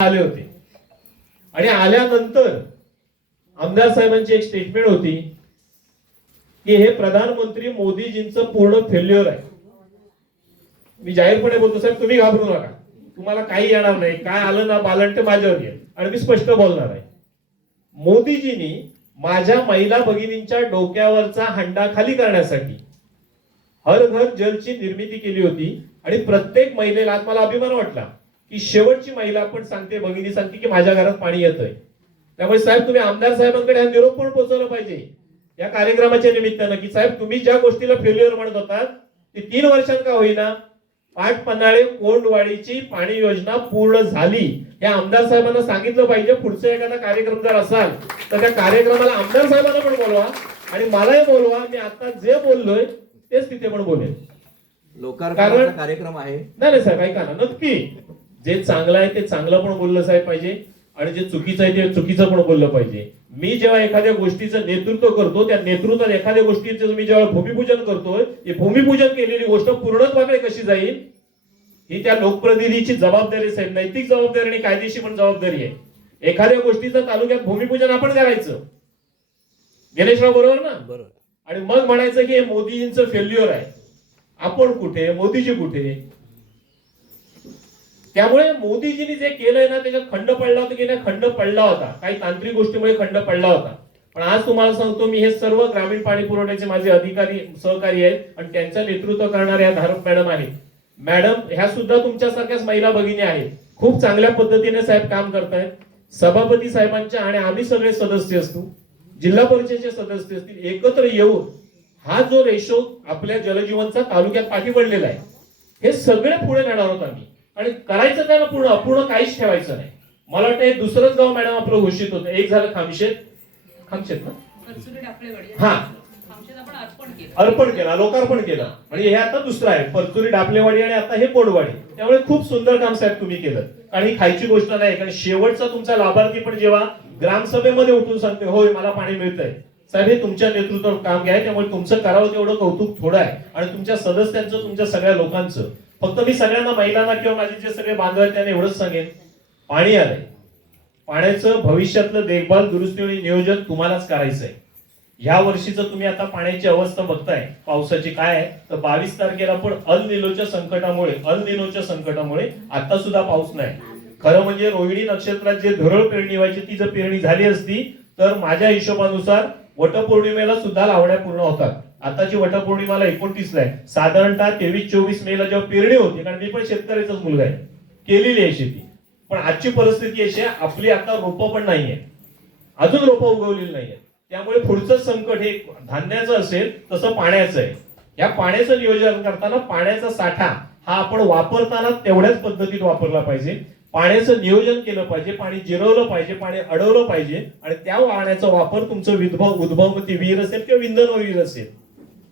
आले होते आणि आल्यानंतर आमदार साहेबांची एक स्टेटमेंट होती की हे प्रधानमंत्री मोदीजींचं पूर्ण फेल्युअर आहे. मी जाहीरपणे बोलतो साहेब, तुम्ही घाबरू नका, तुम्हाला काही येणार नाही, काय आलं ना बालंट माझ्यावर येईल आणि मी स्पष्ट बोलणार आहे. मोदीजींनी माझ्या महिला भगिनींच्या डोक्यावरचा हंडा खाली करण्यासाठी हर घर जलची निर्मिती केली होती आणि प्रत्येक महिलेला आज मला अभिमान वाटला की शेवटची महिला पण सांगते, भगिनी सांगते की माझ्या घरात पाणी येतंय. त्यामुळे साहेब तुम्ही आमदार साहेबांकडे हा निरोप पण पोहोचवला पाहिजे या कार्यक्रमाच्या निमित्तानं की साहेब तुम्ही ज्या गोष्टीला फेल्युअर म्हणत होतात ती 3 वर्षांत का होईना पाटपन्हाळे कोंडवाडीची पाणी योजना पूर्ण झाली. या आमदार साहेबांना सांगितलं पाहिजे. पुढचा एखादा कार्यक्रम जर असाल तर त्या कार्यक्रमाला आमदार साहेबांना पण बोलवा आणि मलाही बोलवा. मी आता जे बोललोय तेच तिथे पण बोलेल. लोकार्पणाचा कार्यक्रम आहे. नाही साहेब ऐका ना, नक्की जे चांगलं आहे ते चांगलं पण बोललं साहेब पाहिजे आणि जे चुकीचं आहे ते चुकीचं पण बोललं पाहिजे. मी जेव्हा एखाद्या गोष्टीचं नेतृत्व करतो त्या नेतृत्वात एखाद्या गोष्टीचं मी जेव्हा भूमिपूजन करतोय, ही भूमिपूजन केलेली गोष्ट पूर्णत्वाकडे कशी जाईल ही त्या लोकप्रतिनिधीची जबाबदारी साहेब, नैतिक जबाबदारी आणि कायदेशीर पण जबाबदारी आहे. एखाद्या गोष्टीचं तालुक्यात भूमिपूजन आपण करायचं, गणेशराव बरोबर ना, बरोबर, आणि मग म्हणायचं की हे मोदीजींचं फेल्युअर आहे. आपण कुठे, मोदीजी कुठे? त्यामुळे मोदीजींनी जे केलंय ना त्याच्यात खंड पडला होता की नाही, खंड पडला होता. काही तांत्रिक गोष्टीमुळे खंड पडला होता. पण आज तुम्हाला सांगतो मी, हे सर्व ग्रामीण पाणी पुरवठ्याचे माझे अधिकारी सहकारी आहेत आणि त्यांचं नेतृत्व करणाऱ्या धारक मॅडम आहेत. मॅडम ह्या सुद्धा तुमच्यासारख्याच महिला भगिनी आहेत. खूप चांगल्या पद्धतीने साहेब काम करतायत. सभापती साहेबांच्या आणि आम्ही सगळे सदस्य असतो, जिल्हा परिषदेचे सदस्य असतील, एकत्र येऊन हा जो रेशो आपल्या जलजीवनचा तालुक्यात पाठी पडलेला आहे हे सगळे पुढे नेणार आहोत आम्ही. आणि करायचं त्याला पूर्ण अपूर्ण काहीच ठेवायचं नाही. मला वाटतं एक दुसरंच गाव मॅडम आपलं घोषित होतं. एक झालं खामशेत ना, हा अर्पण केला, लोकार्पण केलं. म्हणजे हे आता दुसरं आहे, परचुरी डापलेवाडी आणि आता हे कोडवाडी. त्यामुळे खूप सुंदर काम साहेब तुम्ही केलं. कारण ही खायची गोष्ट नाही. कारण शेवटचा तुमचा लाभार्थी पण जेव्हा ग्रामसभेमध्ये उठून सांगते होय मला पाणी मिळतंय, साहेब हे तुमच्या नेतृत्वावर काम घ्या. त्यामुळे तुमचं करावं तेवढं कौतुक थोडं आहे आणि तुमच्या सदस्यांचं, तुमच्या सगळ्या लोकांचं. फक्त मी सगळ्यांना, महिलांना किंवा माझे जे सगळे बांधव आहेत त्यांना एवढंच सांगेन, पाणी आलंय, पाण्याचं भविष्यातलं देखभाल, दुरुस्ती आणि नियोजन तुम्हालाच करायचं आहे. ह्या वर्षीचं तुम्ही आता पाण्याची अवस्था बघताय पावसाची काय आहे, तर 22 तारखेला पण अल निनोच्या संकटामुळे आता सुद्धा पाऊस नाही. खरं म्हणजे रोहिणी नक्षत्रात जे धुरळ पेरणी व्हायची ती जर पेरणी झाली असती तर माझ्या हिशोबानुसार वटपौर्णिमेला सुद्धा लावण्या पूर्ण होतात. आताची वटपौर्णिमाला 29 ला आहे. साधारणतः 23-24 मेला जेव्हा पेरणी होती, कारण मी पण शेतकऱ्याचाच मुलगा आहे, केलेली आहे शेती. पण आजची परिस्थिती अशी आहे, आपली आता रोपं पण नाहीये, अजून रोपं उगवलेली नाहीये. त्यामुळे पुढचं संकट हे धान्याचं असेल तसं पाण्याचं आहे. या पाण्याचं नियोजन करताना पाण्याचा साठा हा आपण वापरताना तेवढ्याच पद्धतीत वापरला पाहिजे. पाण्याचं नियोजन केलं पाहिजे, पाणी जिरवलं पाहिजे, पाणी अडवलं पाहिजे आणि त्या पाण्याचा वापर तुमचं उद्भवमती विहीर असेल किंवा विंधन विहीर असेल,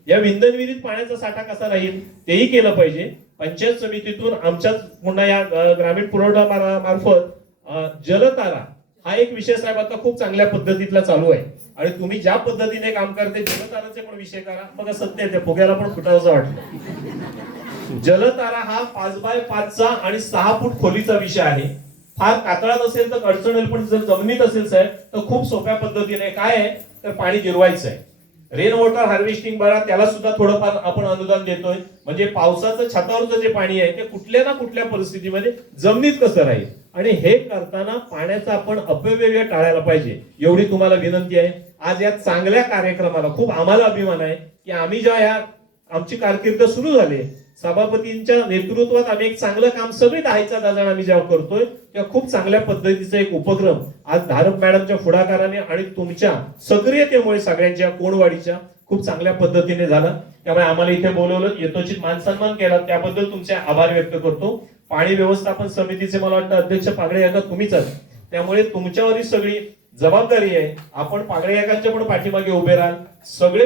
या विंधन विहिरीत पाण्याचा साठा कसा राहील तेही केलं पाहिजे. पंचायत समितीतून आमच्याच पुन्हा या ग्रामीण पुरवठा मार्फत जलतारा हा एक विषय साहेब आता खूप चांगल्या पद्धतीतला चालू आहे आणि तुम्ही ज्या पद्धतीने काम करते जलताराचे पण विषय करा. बघा सत्य आहे, त्या फुग्याला पण फुटावंसं वाटलं. जलतारा हा 5x5चा आणि 6 फूट खोलीचा विषय आहे. फार कातळात असेल तर अडचण येईल, पण जर जमिनीत असेल साहेब तर खूप सोप्या पद्धतीने काय आहे तर पाणी जिरवायचं आहे. रेन वॉटर हार्वेस्टिंग बघा, त्याला सुद्धा थोडंफार आपण अनुदान देतोय. म्हणजे पावसाचं छतावरचं जे पाणी आहे ते कुठल्या ना कुठल्या परिस्थितीमध्ये जमिनीत कसं राहील आणि हे करताना पाण्याचा आपण अपव्यय टाळायला पाहिजे, एवढी तुम्हाला विनंती आहे. आज या चांगल्या कार्यक्रमाला खूप आम्हाला अभिमान आहे की आम्ही जेव्हा आमची कारकीर्द सुरू झाली, सभापतींच्या नेतृत्वात आम्ही एक चांगलं काम सगळे 10चा डझन आम्ही जेव्हा करतोय तेव्हा खूप चांगल्या पद्धतीचा एक उपक्रम आज धारक मॅडमच्या पुढाकाराने आणि तुमच्या सक्रियतेमुळे सगळ्यांच्या कोणवाडीच्या खूप चांगल्या पद्धतीने झाला. त्यामुळे आम्हाला इथे बोलवलं, यथोचित मान सन्मान केला, त्याबद्दल तुमचे आभार व्यक्त करतो. पाणी व्यवस्थापन समितीचे मला वाटतं अध्यक्ष पागळे याका तुम्हीच आहात, त्यामुळे तुमच्यावरही सगळी जबाबदारी आहे. आपण पागळे याकांच्या पण पाठीमागे उभे राहाल. सगळे